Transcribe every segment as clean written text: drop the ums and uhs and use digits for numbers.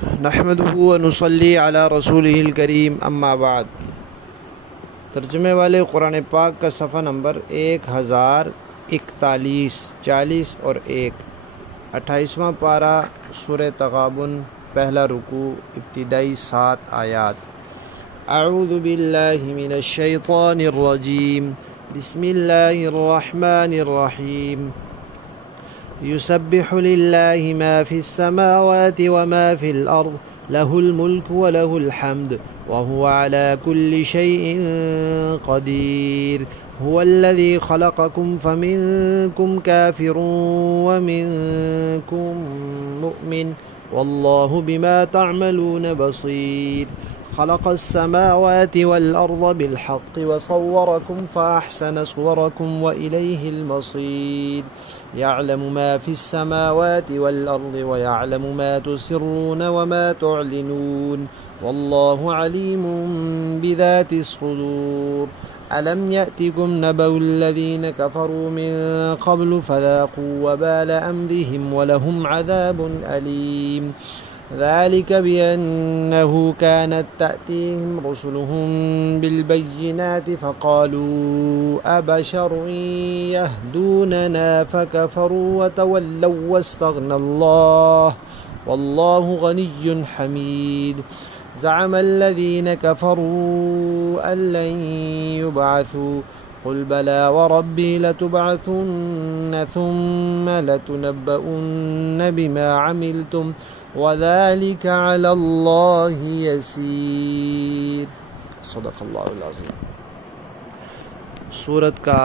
نحمدہ و نصلی علی رسولہ الکریم اما بعد۔ ترجمے والے قرآن پاک کا صفحہ نمبر 1041، 40 اور 1، 28واں پارہ سورہ تغابن، پہلا رکوع، ابتدائی 7 آیات۔ اعوذ باللہ من الشیطان الرجیم، بسم اللہ الرحمن الرحیم۔ يسبح لله ما في السماوات وما في الأرض له الملك وله الحمد وهو على كل شيء قدير هو الذي خلقكم فمنكم كافر ومنكم مؤمن والله بما تعملون بصير خلق السماوات والأرض بالحق وصوركم فأحسن صوركم وإليه المصير يعلم ما في السماوات والأرض ويعلم ما تسرون وما تعلنون والله عليم بذات الصدور ألم يأتكم نبأ الذين كفروا من قبل فذاقوا وبال أمرهم ولهم عذاب أليم ذلك بأنه كانت تأتيهم رسلهم بالبينات فقالوا أبشر يهدوننا فكفروا وتولوا واستغنى الله والله غني حميد زعم الذين كفروا أن لن يبعثوا قل بلى وربي لتبعثن ثم لتنبؤن بما عملتم وذلك على اللہ یسیر۔ صدق اللہ العظیم۔ سورت کا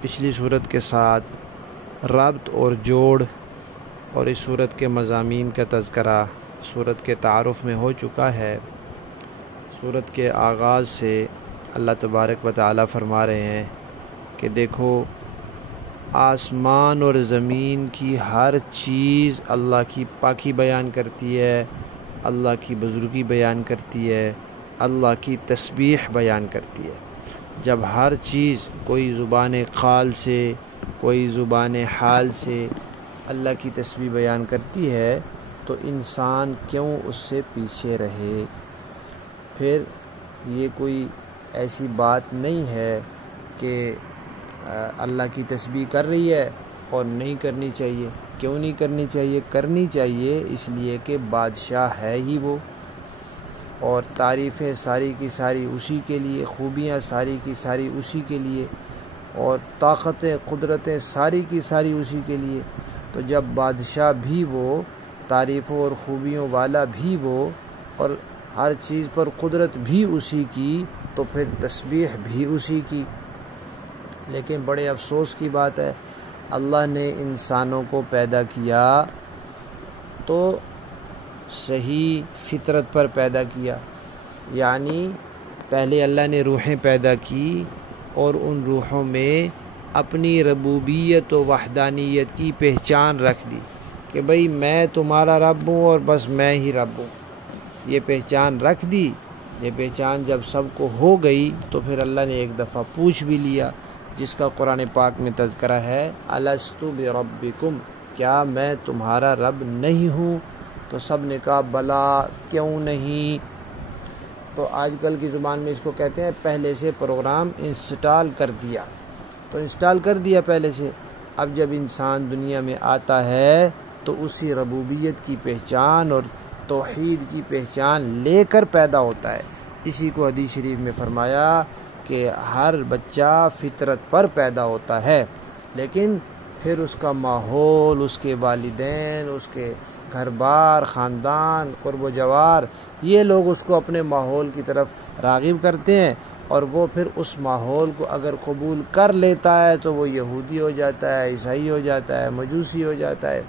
پچھلی سورت کے ساتھ ربط اور جوڑ اور اس سورت کے مضامین کا تذکرہ سورت کے تعارف میں ہو چکا ہے۔ سورت کے آغاز سے اللہ تبارک و تعالی فرما رہے ہیں کہ دیکھو آسمان اور زمین کی ہر چیز اللہ کی پاکی بیان کرتی ہے، اللہ کی بزرگی بیان کرتی ہے، اللہ کی تسبیح بیان کرتی ہے۔ جب ہر چیز کوئی زبان قال سے، کوئی زبان حال سے اللہ کی تسبیح بیان کرتی ہے تو انسان کیوں اس سے پیچھے رہے؟ پھر یہ کوئی ایسی بات نہیں ہے کہ اللہ کی تسبیح کر رہی ہے اور نہیں کرنی چاہیے۔ کیوں نہیں کرنی چاہیے؟ کرنی چاہیے اس لیے کہ بادشاہ ہے ہی وہ، اور تعریفیں ساری کی ساری اسی کے لیے، خوبیاں ساری کی ساری اسی کے لیے، اور طاقتیں قدرتیں ساری کی ساری اسی کے لیے۔ تو جب بادشاہ بھی وہ، تعریفوں اور خوبیوں والا بھی وہ، اور ہر چیز پر قدرت بھی اسی کی، تو پھر تسبیح بھی اسی کی۔ لیکن بڑے افسوس کی بات ہے، اللہ نے انسانوں کو پیدا کیا تو صحیح فطرت پر پیدا کیا، یعنی پہلے اللہ نے روحیں پیدا کی اور ان روحوں میں اپنی ربوبیت و وحدانیت کی پہچان رکھ دی کہ بھئی میں تمہارا رب ہوں اور بس میں ہی رب ہوں۔ یہ پہچان رکھ دی۔ یہ پہچان جب سب کو ہو گئی تو پھر اللہ نے ایک دفعہ پوچھ بھی لیا، جس کا قرآن پاک میں تذکرہ ہے، الست بربکم، کیا میں تمہارا رب نہیں ہوں؟ تو سب نے کہا بلا، کیوں نہیں؟ تو آج کل کی زبان میں اس کو کہتے ہیں پہلے سے پروگرام انسٹال کر دیا۔ تو انسٹال کر دیا پہلے سے۔ اب جب انسان دنیا میں آتا ہے تو اسی ربوبیت کی پہچان اور توحید کی پہچان لے کر پیدا ہوتا ہے۔ اسی کو حدیث شریف میں فرمایا کہ ہر بچہ فطرت پر پیدا ہوتا ہے، لیکن پھر اس کا ماحول، اس کے والدین، اس کے گھر بار، خاندان، قرب و جوار، یہ لوگ اس کو اپنے ماحول کی طرف راغب کرتے ہیں، اور وہ پھر اس ماحول کو اگر قبول کر لیتا ہے تو وہ یہودی ہو جاتا ہے، عیسائی ہو جاتا ہے، مجوسی ہو جاتا ہے،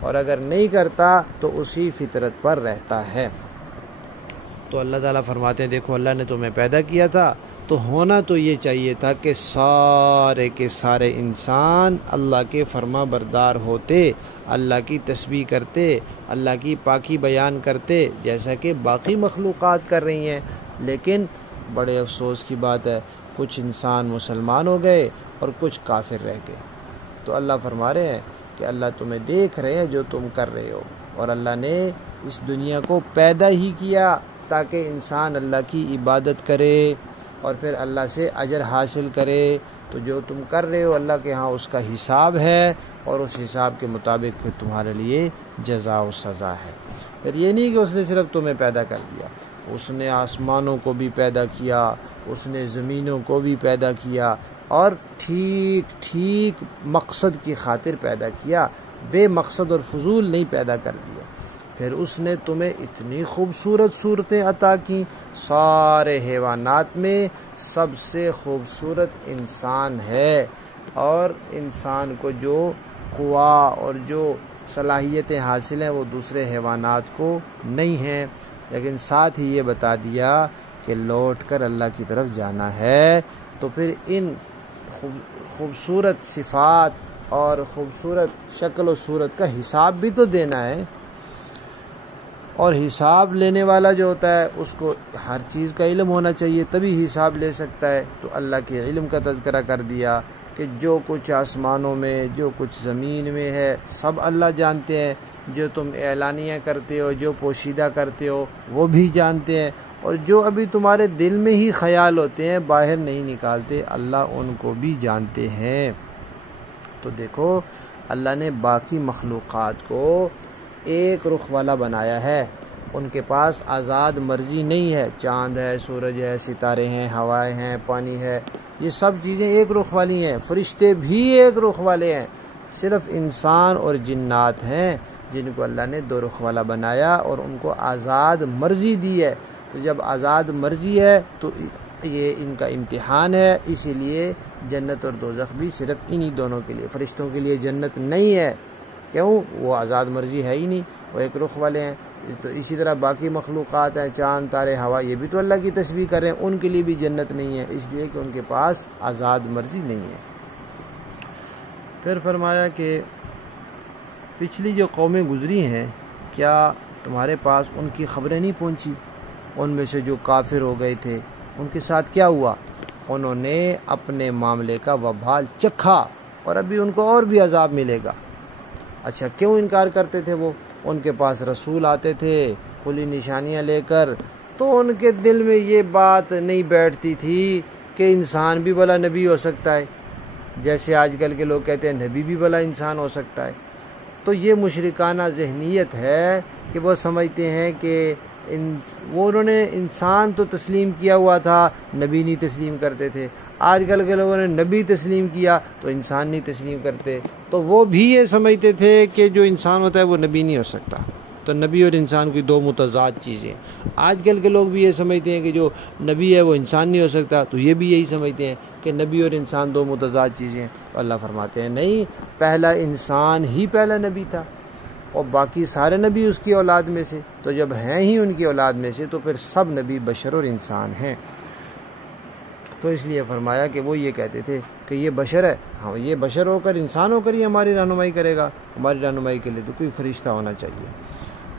اور اگر نہیں کرتا تو اسی فطرت پر رہتا ہے۔ تو اللہ تعالیٰ فرماتے ہیں دیکھو اللہ نے تمہیں پیدا کیا تھا تو ہونا تو یہ چاہیے تھا کہ سارے کے سارے انسان اللہ کے فرما بردار ہوتے، اللہ کی تسبیح کرتے، اللہ کی پاکی بیان کرتے جیسا کہ باقی مخلوقات کر رہی ہیں۔ لیکن بڑے افسوس کی بات ہے، کچھ انسان مسلمان ہو گئے اور کچھ کافر رہ گئے۔ تو اللہ فرما رہے ہیں کہ اللہ تمہیں دیکھ رہے ہیں جو تم کر رہے ہو۔ اور اللہ نے اس دنیا کو پیدا ہی کیا تاکہ انسان اللہ کی عبادت کرے اور پھر اللہ سے اجر حاصل کرے۔ تو جو تم کر رہے ہو اللہ کے ہاں اس کا حساب ہے، اور اس حساب کے مطابق پھر تمہارے لیے جزا و سزا ہے۔ پھر یہ نہیں کہ اس نے صرف تمہیں پیدا کر دیا، اس نے آسمانوں کو بھی پیدا کیا، اس نے زمینوں کو بھی پیدا کیا، اور ٹھیک مقصد کی خاطر پیدا کیا، بے مقصد اور فضول نہیں پیدا کر دیا۔ پھر اس نے تمہیں اتنی خوبصورت صورتیں عطا کی، سارے حیوانات میں سب سے خوبصورت انسان ہے، اور انسان کو جو قوا اور جو صلاحیتیں حاصل ہیں وہ دوسرے حیوانات کو نہیں ہیں، لیکن ساتھ ہی یہ بتا دیا کہ لوٹ کر اللہ کی طرف جانا ہے۔ تو پھر ان خوبصورت صفات اور خوبصورت شکل و صورت کا حساب بھی تو دینا ہے، اور حساب لینے والا جو ہوتا ہے اس کو ہر چیز کا علم ہونا چاہیے، تبھی حساب لے سکتا ہے۔ تو اللہ کے علم کا تذکرہ کر دیا کہ جو کچھ آسمانوں میں، جو کچھ زمین میں ہے، سب اللہ جانتے ہیں۔ جو تم اعلانیہ کرتے ہو، جو پوشیدہ کرتے ہو، وہ بھی جانتے ہیں، اور جو ابھی تمہارے دل میں ہی خیال ہوتے ہیں، باہر نہیں نکالتے، اللہ ان کو بھی جانتے ہیں۔ تو دیکھو اللہ نے باقی مخلوقات کو ایک رخ والا بنایا ہے، ان کے پاس آزاد مرضی نہیں ہے۔ چاند ہے، سورج ہے، ستارے ہیں، ہوائیں ہیں، پانی ہے، یہ سب چیزیں ایک رخ والی ہیں۔ فرشتے بھی ایک رخ والے ہیں، صرف انسان اور جنات ہیں جن کو اللہ نے دو رخ والا بنایا اور ان کو آزاد مرضی دی ہے۔ تو جب آزاد مرضی ہے تو یہ ان کا امتحان ہے، اسی لیے جنت اور دوزخ بھی صرف انہی دونوں کے لیے۔ فرشتوں کے لیے جنت نہیں ہے، کیوں؟ وہ آزاد مرضی ہے ہی نہیں، وہ ایک رخ والے ہیں۔ تو اسی طرح باقی مخلوقات ہیں، چاند، تارے، ہوا، یہ بھی تو اللہ کی تسبیح کر رہے ہیں، ان کے لیے بھی جنت نہیں ہے، اس لیے کہ ان کے پاس آزاد مرضی نہیں ہے۔ پھر فرمایا کہ پچھلی جو قومیں گزری ہیں، کیا تمہارے پاس ان کی خبریں نہیں پہنچی؟ ان میں سے جو کافر ہو گئے تھے ان کے ساتھ کیا ہوا؟ انہوں نے اپنے معاملے کا وبال چکھا، اور ابھی ان کو اور بھی عذاب ملے گا۔ اچھا، کیوں انکار کرتے تھے وہ؟ ان کے پاس رسول آتے تھے کھلی نشانیاں لے کر، تو ان کے دل میں یہ بات نہیں بیٹھتی تھی کہ انسان بھی بھلا نبی ہو سکتا ہے، جیسے آج کل کے لوگ کہتے ہیں نبی بھی بھلا انسان ہو سکتا ہے۔ تو یہ مشرکانہ ذہنیت ہے کہ وہ سمجھتے ہیں کہ انہوں نے انسان تو تسلیم کیا ہوا تھا، نبی نہیں تسلیم کرتے تھے۔ آج کل کے لوگوں نے نبی تسلیم کیا تو انسان نہیں تسلیم کرتے، تو وہ بھی یہ سمجھتے تھے کہ جو انسان ہوتا ہے وہ نبی نہیں ہو سکتا۔ تو نبی اور انسان کی دو متضاد چیزیں۔ آج کل کے لوگ بھی یہ سمجھتے ہیں کہ جو نبی ہے وہ انسان نہیں ہو سکتا، تو یہ بھی یہی سمجھتے ہیں کہ نبی اور انسان دو متضاد چیزیں ہیں۔ تو اللہ فرماتے ہیں نہیں، پہلا انسان ہی پہلا نبی تھا، اور باقی سارے نبی اس کی اولاد میں سے، تو جب ہیں ہی ان کی اولاد میں سے تو پھر سب نبی بشر اور انسان ہیں۔ تو اس لیے فرمایا کہ وہ یہ کہتے تھے کہ یہ بشر ہے، ہاں یہ بشر ہو کر، انسان ہو کر ہی ہماری رہنمائی کرے گا، ہماری رہنمائی کے لیے تو کوئی فرشتہ ہونا چاہیے۔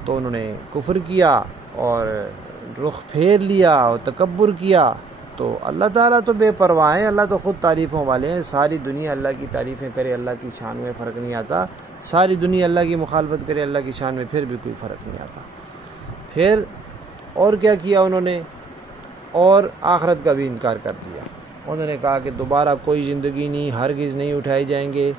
تو انہوں نے کفر کیا اور رخ پھیر لیا اور تکبر کیا۔ تو اللہ تعالیٰ تو بے پرواہ ہیں، اللہ تو خود تعریفوں والے ہیں، ساری دنیا اللہ کی تعریفیں کرے، اللہ کی شان میں فرق نہیں آتا، ساری دنیا اللہ کی مخالفت کرے اللہ کی شان میں، پھر بھی کوئی فرق نہیں آتا۔ پھر اور کیا کیا انہوں نے؟ اور آخرت کا بھی انکار کر دیا۔ انہوں نے کہا کہ دوبارہ کوئی زندگی نہیں، ہرگز نہیں اٹھائے جائیں گے۔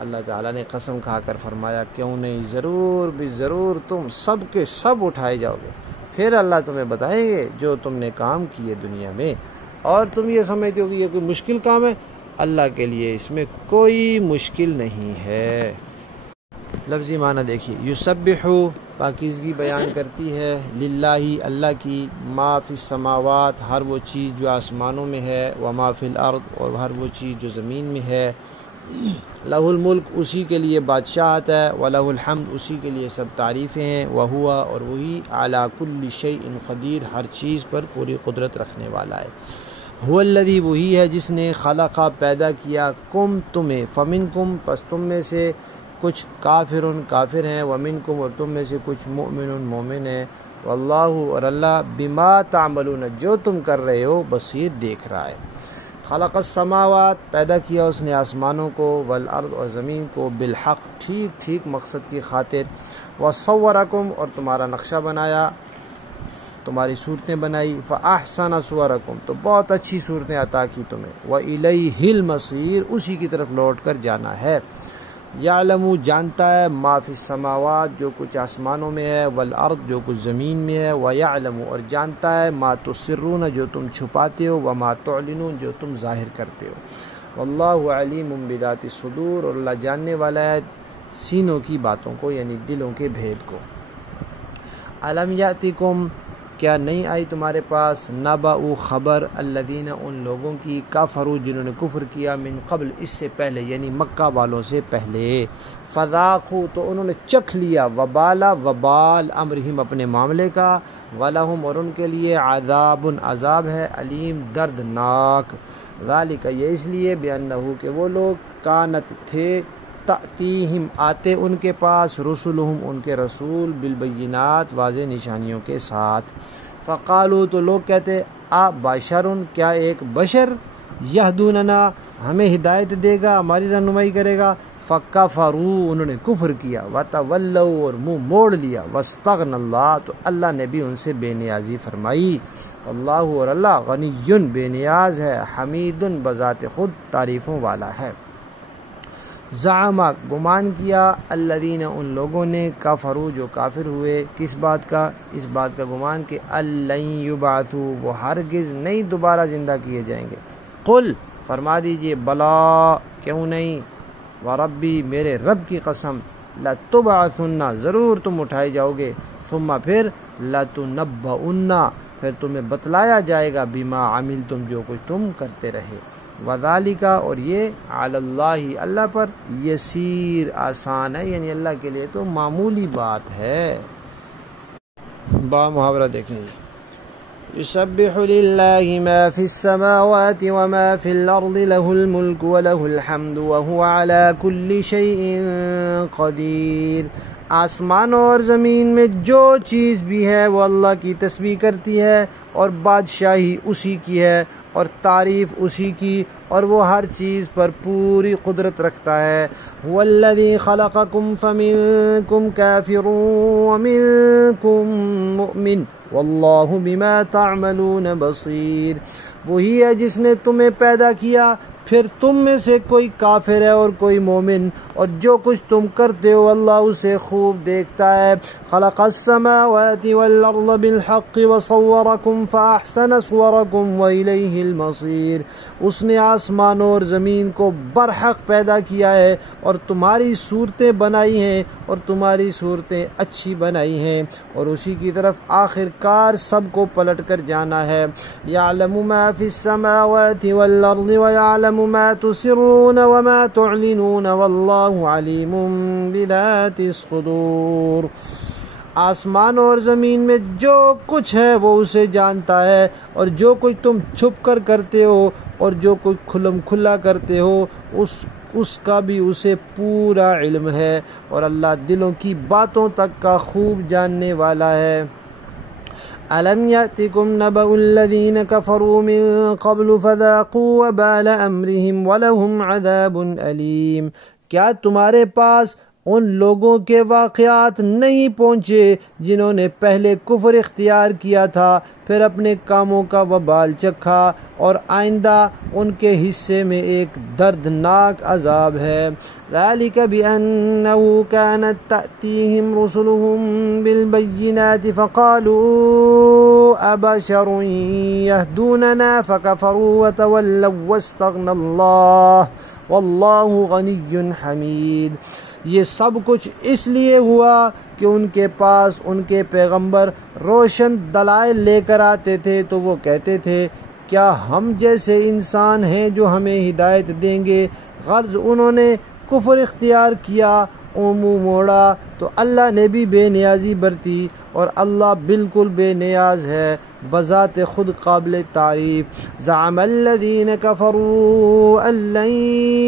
اللہ تعالیٰ نے قسم کھا کر فرمایا کیوں نہیں، ضرور بھی ضرور تم سب کے سب اٹھائے جاؤ گے، پھر اللہ تمہیں بتائیں گے جو تم نے کام کیے دنیا میں۔ اور تم یہ سمجھتے ہو کہ یہ کوئی مشکل کام ہے، اللہ کے لیے اس میں کوئی مشکل نہیں ہے۔ لفظی معنی دیکھیے، یسبح پاکیزگی بیان کرتی ہے، للہ اللہ کی، ما فی السماوات ہر وہ چیز جو آسمانوں میں ہے، وما فی الارض اور ہر وہ چیز جو زمین میں ہے، لہ الملک اسی کے لیے بادشاہت ہے، ولہ الحمد اسی کے لیے سب تعریفیں ہیں، وہوا اور وہی علی کل شیء قدیر ہر چیز پر پوری قدرت رکھنے والا ہے۔ هو الذی وہی ہے جس نے خلق پیدا کیا، کم تمہیں، فمنکم پس تم میں سے کچھ کافر ہیں، ومنکم اور تم میں سے کچھ مؤمن مومن ہیں، واللہ اور اللہ بما تعملون جو تم کر رہے ہو بصیر دیکھ رہا ہے۔ خلق السماوات پیدا کیا اس نے آسمانوں کو، والارض اور زمین کو، بالحق ٹھیک ٹھیک مقصد کی خاطر، وصورکم اور تمہارا نقشہ بنایا، تمہاری صورتیں بنائی، فاحسن صورکم تو بہت اچھی صورتیں عطا کی تمہیں، والیہ المصیر اسی کی طرف لوٹ کر جانا ہے، یعلم جانتا ہے، ما فی السماوات جو کچھ آسمانوں میں ہے، والارض جو کچھ زمین میں ہے، ویعلم اور جانتا ہے، ما تسرون جو تم چھپاتے ہو، وما تعلنون جو تم ظاہر کرتے ہو، واللہ علیم بذات الصدور اور اللہ جاننے والا ہے سینوں کی باتوں کو یعنی دلوں کے بھید کو۔ الم یاتکم کیا نہیں آئی تمہارے پاس، نبأ خبر، الذین ان لوگوں کی، کفروا جنہوں نے کفر کیا، من قبل اس سے پہلے یعنی مکہ والوں سے پہلے، فذاقوا تو انہوں نے چکھ لیا، وبال امرہم اپنے معاملے کا، ولہم اور ان کے لیے عذاب عذاب ہے، علیم دردناک، ذالک یہ اس لیے بأنہ کہ وہ لوگ کانت تھے، تأتیہم آتے ان کے پاس، رسلہم ان کے رسول، بالبینات واضح نشانیوں کے ساتھ، فقالو تو لوگ کہتے، بشرن کیا ایک بشر، یہدوننا ہمیں ہدایت دے گا، ہماری رہنمائی کرے گا، فکفروا انہوں نے کفر کیا، وتولوا اور منہ موڑ لیا، واستغنى اللہ تو اللہ نے بھی ان سے بے نیازی فرمائی، اللہ اور اللہ غنی بے نیاز ہے، حمید بذات خود تعریفوں والا ہے۔ زعم گمان کیا، الذین ان لوگوں نے، کفروا جو کافر ہوئے، کس بات کا، اس بات کا گمان کہ لن یبعثوا وہ ہرگز نہیں دوبارہ زندہ کیے جائیں گے، قل فرما دیجئے بلا کیوں نہیں، وربی میرے رب کی قسم، لتبعثن ضرور تم اٹھائے جاؤ گے، ثم پھر لتنبؤن پھر تمہیں بتلایا جائے گا، بما عملتم جو کچھ تم کرتے رہے، وذالک اور یہ علی اللہ اللہ پر، یسیر آسان ہے یعنی اللہ کے لیے تو معمولی بات ہے۔ با محاورہ دیکھیں گے، یسبح للہ ما فی السماوات وما فی الارض له الملک وله الحمد وهو على كل شیء قدیر، آسمانوں اور زمین میں جو چیز بھی ہے وہ اللہ کی تسبیح کرتی ہے اور بادشاہی اسی کی ہے اور تعریف اسی کی، اور وہ ہر چیز پر پوری قدرت رکھتا ہے، هو الذی خلقکم فمنکم کافر ومنکم مؤمن واللہ بما تعملون بصیر، وہی ہے جس نے تمہیں پیدا کیا، پھر تم میں سے کوئی کافر ہے اور کوئی مومن، اور جو کچھ تم کرتے ہو اللہ اسے خوب دیکھتا ہے، خلق السماوات والارض بالحق وصورکم فاحسن صورکم والیہ المصیر، اس نے آسمانوں اور زمین کو برحق پیدا کیا ہے اور تمہاری صورتیں بنائی ہیں اور تمہاری صورتیں اچھی بنائی ہیں، اور اسی کی طرف آخر کار سب کو پلٹ کر جانا ہے، یعلم ما فی السماوات والارض ویعلم ما تسرون وما تعلنون واللہ علیم بذات الصدور، آسمان اور زمین میں جو کچھ ہے وہ اسے جانتا ہے، اور جو کچھ تم چھپ کر کرتے ہو اور جو کچھ کھلم کھلا کرتے ہو اس کا بھی اسے پورا علم ہے، اور اللہ دلوں کی باتوں تک کا خوب جاننے والا ہے۔ أَلَمْ يَأْتِكُمْ نَبَأُ الَّذِينَ كَفَرُوا مِن قَبْلُ فَذَاقُوا وَبَالَ أَمْرِهِمْ وَلَهُمْ عَذَابٌ أَلِيمٌ، کیا تمہارے پاس ان لوگوں کے واقعات نہیں پہنچے جنہوں نے پہلے کفر اختیار کیا تھا، پھر اپنے کاموں کا وبال چکھا، اور آئندہ ان کے حصے میں ایک دردناک عذاب ہے، ذَلِكَ بِأَنَّهُ كَانَتْ تَأْتِيهِمْ رُسُلُهُم بِالْبَيِّنَاتِ فَقَالُوا أَبَشَرٌ يَهْدُونَنَا فَكَفَرُوا وَتَوَلَّوْا وَاسْتَغْنَى اللَّهُ وَاللَّهُ غَنِيٌّ حَمِيدٌ، یہ سب کچھ اس لیے ہوا کہ ان کے پاس ان کے پیغمبر روشن دلائل لے کر آتے تھے تو وہ کہتے تھے کیا ہم جیسے انسان ہیں جو ہمیں ہدایت دیں گے، غرض انہوں نے کفر اختیار کیا، منہ موڑا تو اللہ نے بھی بے نیازی برتی، اور اللہ بالکل بے نیاز ہے، بذات خود قابل تعریف۔ زعم الذین کفروا ان لن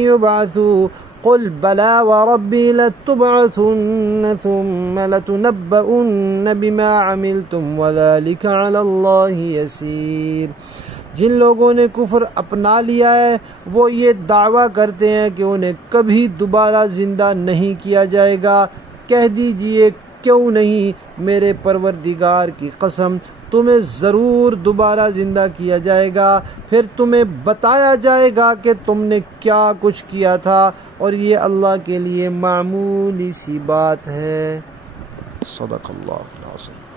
یبعثوا قل بلا وربی لتبعثن ثم لتنبؤن بما عملتم وذلك على اللہ یسیر، جن لوگوں نے کفر اپنا لیا ہے وہ یہ دعویٰ کرتے ہیں کہ انہیں کبھی دوبارہ زندہ نہیں کیا جائے گا۔ کہہ دیجئے کیوں نہیں، میرے پروردگار کی قسم تمہیں ضرور دوبارہ زندہ کیا جائے گا، پھر تمہیں بتایا جائے گا کہ تم نے کیا کچھ کیا تھا، اور یہ اللہ کے لیے معمولی سی بات ہے۔ صدق اللہ العظیم۔